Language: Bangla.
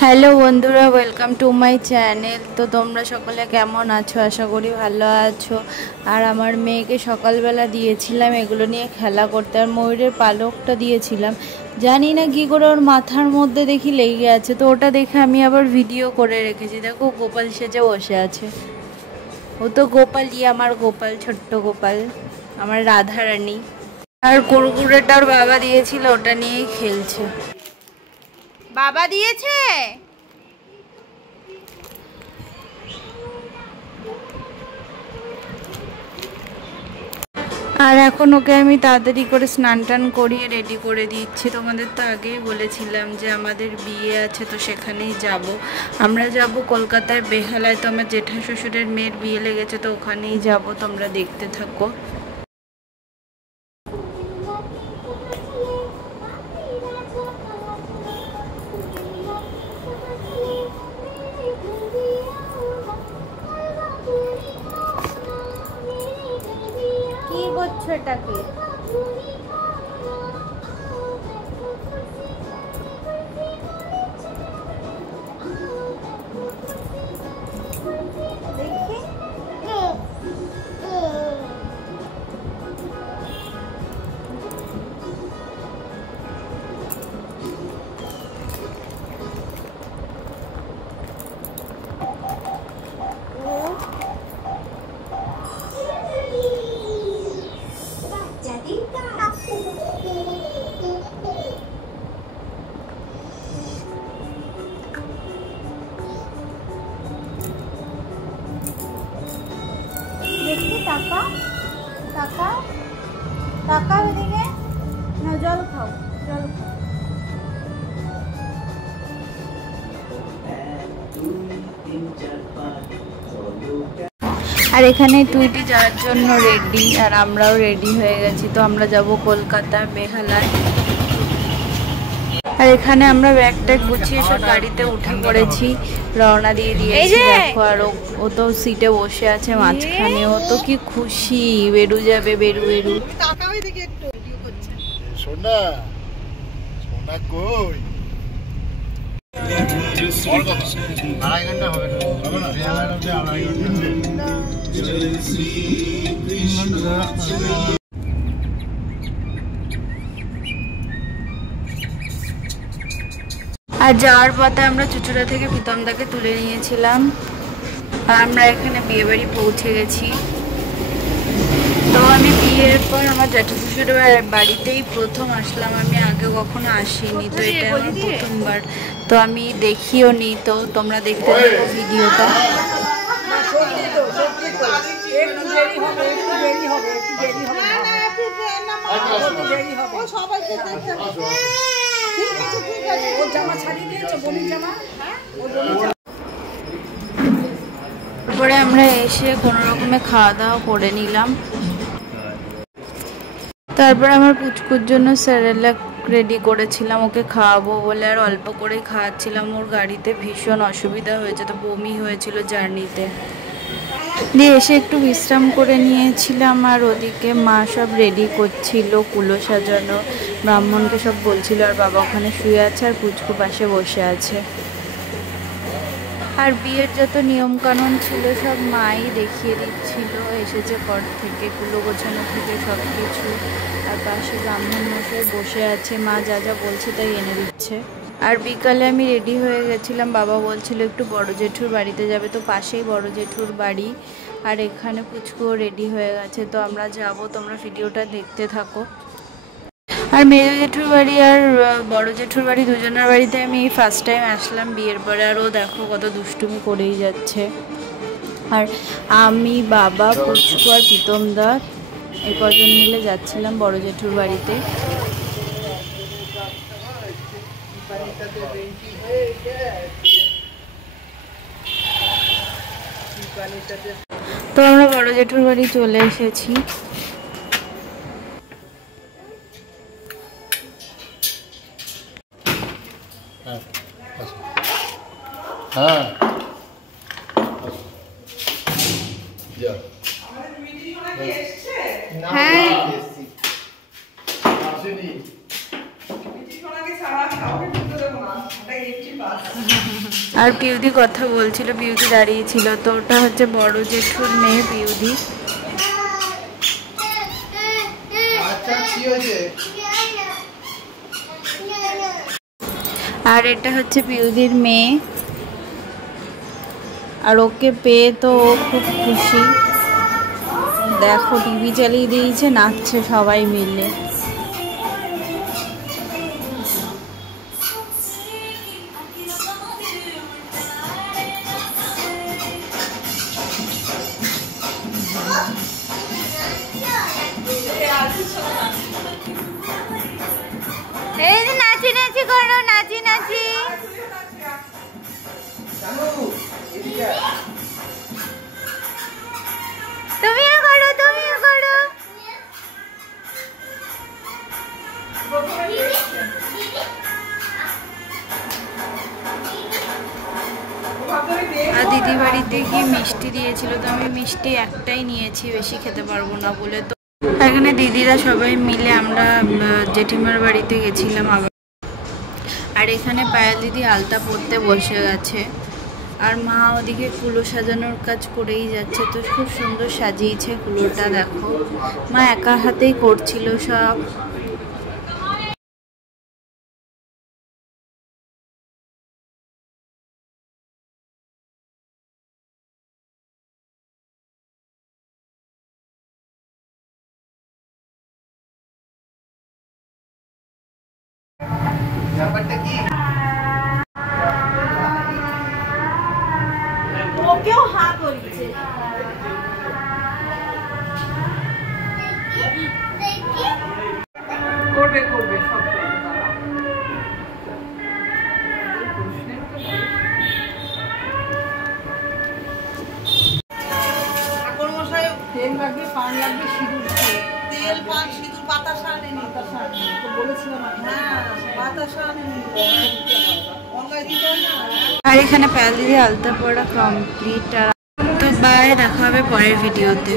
হ্যালো বন্ধুরা, ওয়েলকাম টু মাই চ্যানেল। তো তোমরা সকলে কেমন আছো? আশা করি ভালো আছো। আর আমার মেয়েকে সকালবেলা দিয়েছিলাম এগুলো নিয়ে খেলা করতে, আর ময়ূরের পালকটা দিয়েছিলাম। জানি না কী করে ওর মাথার মধ্যে দেখি লেগে আছে, তো ওটা দেখে আমি আবার ভিডিও করে রেখেছি। দেখো গোপাল সেজে বসে আছে। ও তো গোপালই, আমার গোপাল, ছোট্ট গোপাল, আমার রাধারানী। আর কুরকুরেটা ওর বাবা দিয়েছিল, ওটা নিয়েই খেলছে। বাবা দিয়েছে। আর এখন ওকে আমি তাড়াতাড়ি করে স্নান টান করিয়ে রেডি করে দিচ্ছি। তোমাদের তো আগেই বলেছিলাম যে আমাদের বিয়ে আছে, তো সেখানেই যাব। আমরা যাব কলকাতায় বেহালায়। তো আমার জেঠা শ্বশুরের মেয়ের বিয়ে লেগেছে, তো ওখানেই যাব। তোমরা দেখতে থাকো। কি করছো এটাকে? দেখি টাকা টাকা টাকা ওদিকে না, জল খাও, জল খাও। আর এখানে টুইটি যাওয়ার জন্য রেডি, আর আমরাও রেডি হয়ে গেছি। তো আমরা যাব কলকাতা বেহালায়। আর এখানে আমরা ব্যাগ ট্যাগ গুছিয়ে সব গাড়িতে উঠে পড়েছি, রওনা দিয়ে দিয়েছি। দেখো, আর ও তো সিটে বসে আছে মাঝখানে। ও তো কি খুশি, বেরু যাবে, বেরু বেরু। সোনা সোনা কই? আড়াই ঘন্টা হবে না, আড়াই ঘন্টা। আর যাওয়ার পথে আমরা চুচুড়া থেকে প্রীতমদাকে তুলে নিয়েছিলাম। আর আমরা এখানে বিয়ে বাড়ি পৌঁছে গেছি। তো আমি বিয়ের পর আমার জ্যাঠা শ্বশুরের বাড়িতেই প্রথম আসলাম। আমি আগে কখনো আসিনি, তো এটা আমার প্রথমবার। তো আমি দেখিও নি, তো তোমরা দেখতে থাকো ভিডিওটা। তারপরে আমরা এসে কোনো রকমে খাওয়া দাওয়া করে নিলাম। তারপর আমার পুচকুর জন্য স্যারেলাক রেডি করেছিলাম, ওকে খাওয়াবো বলে। আর অল্প করেই খাওয়াচ্ছিলাম। ওর গাড়িতে ভীষণ অসুবিধা হয়েছে, তো বমি হয়েছিল জার্নিতে। দিয়ে এসে একটু বিশ্রাম করে নিয়েছিলাম। আর ওদিকে মা সব রেডি করছিল, কুলো সাজানো, ব্রাহ্মণকে সব বলছিল। আর বাবা ওখানে শুয়ে আছে, আর পুচকু পাশে বসে আছে। আর বিয়ের যত নিয়মকানুন ছিল সব মাই দেখিয়ে দিচ্ছিল। এসেছে পর থেকে, কুলো গোছানো থেকে সব কিছু। আর পাশে ব্রাহ্মণ মশাই বসে আছে, মা যা যা বলছে তাই এনে দিচ্ছে। আর বিকালে আমি রেডি হয়ে গেছিলাম। বাবা বলছিল একটু বড় জেঠুর বাড়িতে যাবে, তো পাশেই বড় জেঠুর বাড়ি। আর এখানে পুচকুও রেডি হয়ে গেছে, তো আমরা যাব। তোমরা ভিডিওটা দেখতে থাকো। আর মেজো জেঠুর বাড়ি আর বড় জেঠুর বাড়ি, দুজনের বাড়িতে আমি এই ফার্স্ট টাইম আসলাম বিয়ের পরে। আর ও দেখো কত দুষ্টুমি করেই যাচ্ছে। আর আমি, বাবা, পুচকু আর প্রীতমদা এই কজন মিলে যাচ্ছিলাম বড় জেঠুর বাড়িতে। তো আমরা বড় জেঠুর বাড়ি চলে এসেছি। হ্যাঁ, আর পিউদি কথা বলছিল, পিউদি দাঁড়িয়ে ছিল, তো ওটা হচ্ছে বড় জেঠুর মেয়ে পিউদি। আর এটা হচ্ছে পিউদির মেয়ে, আর ওকে পেয়ে তো ও খুব খুশি। দেখো টিভি চালিয়ে দিয়েছে, নাচছে সবাই মিলে। এই যে নাচি নাচি করো, নাচি নাচি। তুমিও করো, তুমিও করো। আর দিদি বাড়িতে গিয়ে মিষ্টি দিয়েছিল, তো আমি মিষ্টি একটাই নিয়েছি, বেশি খেতে পারবো না বলে। তো এখানে দিদিরা সবাই মিলে আমরা জেঠিমার বাড়িতে গেছিলাম আবার। আর এখানে পায়েল দিদি আলতা পরতে বসে গেছে, আর মা ওদিকে কুলো সাজানোর কাজ করেই যাচ্ছে। তো খুব সুন্দর সাজিয়েছে কুলোটা, দেখো মা একা হাতেই করছিল সব। ব্যাপারটা কি ওকেও হা করেছে। করবে করবে সব করবে তারা। ঠাকুর মশাই তেল লাগবে, পান লাগবে, সিঁদুর, তেল পান সিঁদুর, বাতাসা আনেনি, বাতাসা আনেনি তো বলেছিলাম। হ্যাঁ বাতাসা আনেনি, গঙ্গায় দিতে না। আর এখানে পায়েল দিদি আলতা পড়া কমপ্লিট। আর তো বাই, দেখা হবে পরের ভিডিওতে।